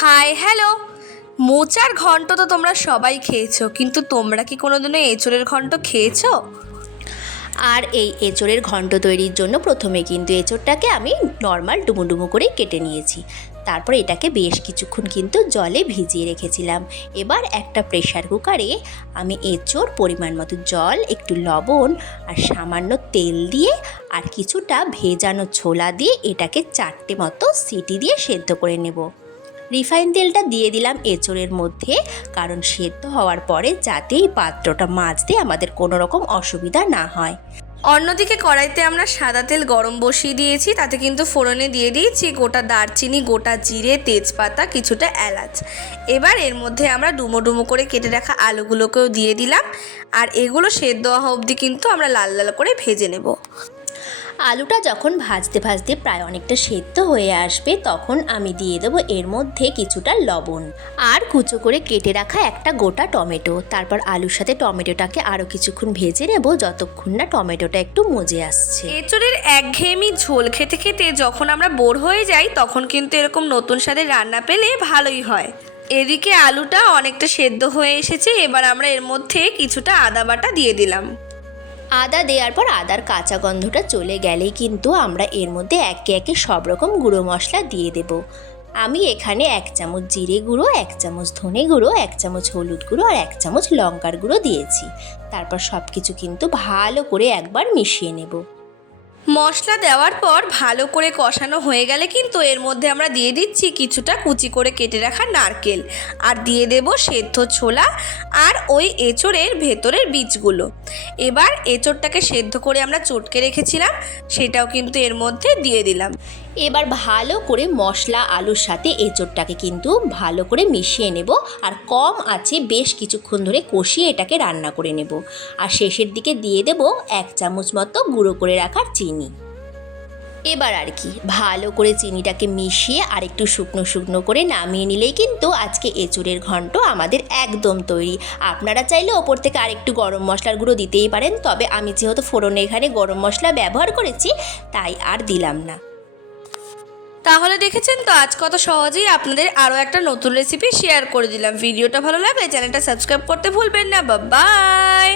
Hi hello. মোচার ঘন্ট তো তোমরা সবাই খেয়েছো, কিন্তু তোমরা কি কোনোদিনও এঁচোড়ের ঘন্ট খেয়েছো? আর এই এঁচোড়ের ঘন্ট তৈরির জন্য প্রথমে কিন্তু এঁচোড়টাকে আমি নর্মাল ডুমো ডুমো করে কেটে নিয়েছি। তারপর এটাকে বেশ কিছুক্ষণ কিন্তু জলে ভিজিয়ে রেখেছিলাম। এবার একটা প্রেশার কুকারে আমি এঁচোড়, পরিমাণ মতো জল, একটু লবণ আর সামান্য তেল দিয়ে আর কিছুটা ভেজানো ছোলা দিয়ে এটাকে 4টে মতো সিটি দিয়ে সেদ্ধ করে নেব। রিফাইন তেলটা দিয়ে দিলাম এঁচোড়ের মধ্যে, কারণ সেদ্ধ হওয়ার পরে যাতে এই পাত্রটা মাজতে আমাদের কোনো রকম অসুবিধা না হয়। অন্যদিকে কড়াইতে আমরা সাদা তেল গরম বসিয়ে দিয়েছি, তাতে কিন্তু ফোড়নে দিয়ে দিয়েছি গোটা দারচিনি, গোটা জিরে, তেজপাতা, কিছুটা এলাচ। এবার এর মধ্যে আমরা ডুমো ডুমো করে কেটে রাখা আলুগুলোকেও দিয়ে দিলাম, আর এগুলো সেদ্ধ হওয়া অবধি কিন্তু আমরা লাল লাল করে ভেজে নেব। আলুটা যখন ভাজতে ভাজতে প্রায় অনেকটা সেদ্ধ হয়ে আসবে, তখন আমি দিয়ে দেবো এর মধ্যে কিছুটা লবণ আর কুচো করে কেটে রাখা একটা গোটা টমেটো। তারপর আলুর সাথে টমেটোটাকে আরও কিছুক্ষণ ভেজে নেব, যতক্ষণ না টমেটোটা একটু মজে আসছে। এঁচোড়ের একঘেয়েমি ঝোল খেতে খেতে যখন আমরা বোর হয়ে যাই, তখন কিন্তু এরকম নতুন স্বাদের রান্না পেলে ভালোই হয়। এদিকে আলুটা অনেকটা সেদ্ধ হয়ে এসেছে, এবার আমরা এর মধ্যে কিছুটা আদা বাটা দিয়ে দিলাম। আদা দেওয়ার পর আদার কাঁচা গন্ধটা চলে গেলেই কিন্তু আমরা এর মধ্যে একে একে সব রকম গুঁড়ো মশলা দিয়ে দেব। আমি এখানে 1 চামচ জিরে গুঁড়ো, 1 চামচ ধনে গুঁড়ো, 1 চামচ হলুদ গুঁড়ো আর 1 চামচ লঙ্কার গুঁড়ো দিয়েছি। তারপর সব কিছু কিন্তু ভালো করে একবার মিশিয়ে নেব। মশলা দেওয়ার পর ভালো করে কষানো হয়ে গেলে কিন্তু এর মধ্যে আমরা দিয়ে দিচ্ছি কিছুটা কুচি করে কেটে রাখা নারকেল, আর দিয়ে দেব সেদ্ধ ছোলা আর ওই এঁচোড়ের ভেতরের বীজগুলো। এবার এঁচোড়টাকে সেদ্ধ করে আমরা চটকে রেখেছিলাম, সেটাও কিন্তু এর মধ্যে দিয়ে দিলাম। এবার ভালো করে মশলা আলুর সাথে এঁচোড়টাকে কিন্তু ভালো করে মিশিয়ে নেব, আর কম আঁচে বেশ কিছুক্ষণ ধরে কষিয়ে এটাকে রান্না করে নেব। আর শেষের দিকে দিয়ে দেব 1 চামচ মতো গুঁড়ো করে রাখা চিনি। এবার আর কি ভালো করে চিনিটাকে মিশিয়ে আর একটু শুকনো শুকনো করে নামিয়ে নিলেই কিন্তু আজকে এঁচোড়ের ঘন্ট আমাদের একদম তৈরি। আপনারা চাইলে ওপর থেকে আরেকটু গরম মশলার গুঁড়ো দিতেই পারেন, তবে আমি যেহেতু ফোড়নে এখানে গরম মশলা ব্যবহার করেছি তাই আর দিলাম না। তাহলে দেখেছেন তো, আজ কত সহজেই আপনাদের আরও একটা নতুন রেসিপি শেয়ার করে দিলাম। ভিডিওটা ভালো লাগলে চ্যানেলটা সাবস্ক্রাইব করতে ভুলবেন না। বাই।